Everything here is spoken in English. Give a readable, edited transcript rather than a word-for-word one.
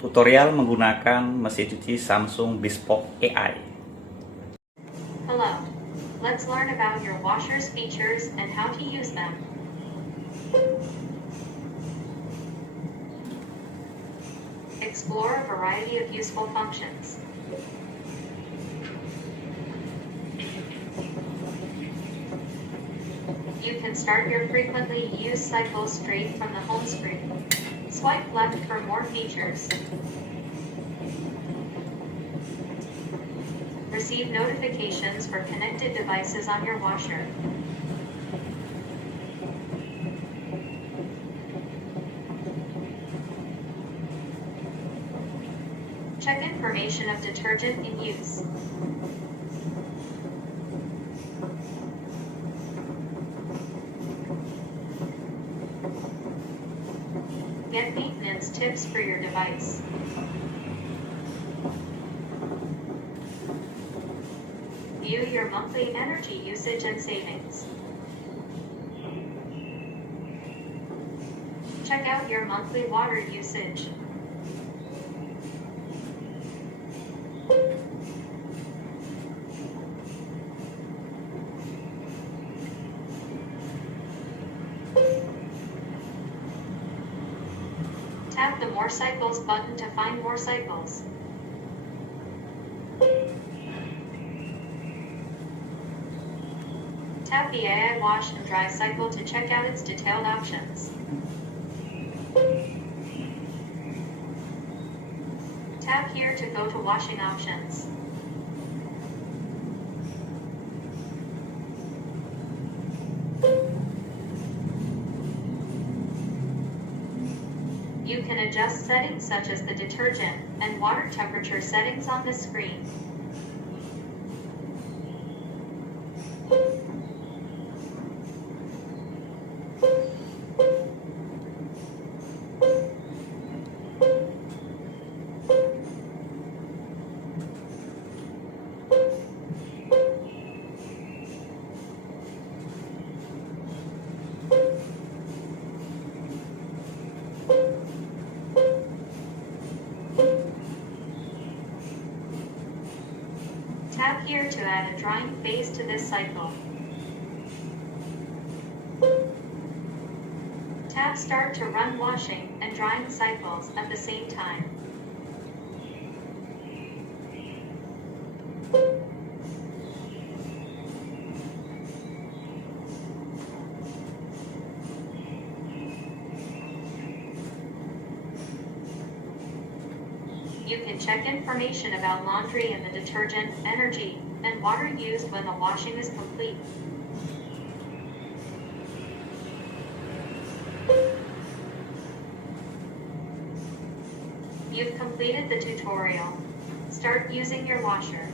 Tutorial menggunakan mesin cuci Samsung Bespoke AI. Hello. Let's learn about your washer's features and how to use them. Explore a variety of useful functions. You can start your frequently used cycles straight from the home screen. Swipe left for more features. Receive notifications for connected devices on your washer. Check information of detergent in use. Get maintenance tips for your device. View your monthly energy usage and savings. Check out your monthly water usage. Tap the More Cycles button to find more cycles. Tap the AI Wash and Dry cycle to check out its detailed options. Tap here to go to washing options. You can adjust settings such as the detergent and water temperature settings on the screen. Tap here to add a drying phase to this cycle. Tap Start to run washing and drying cycles at the same time. You can check information about laundry and the detergent, energy, and water used when the washing is complete. You've completed the tutorial. Start using your washer.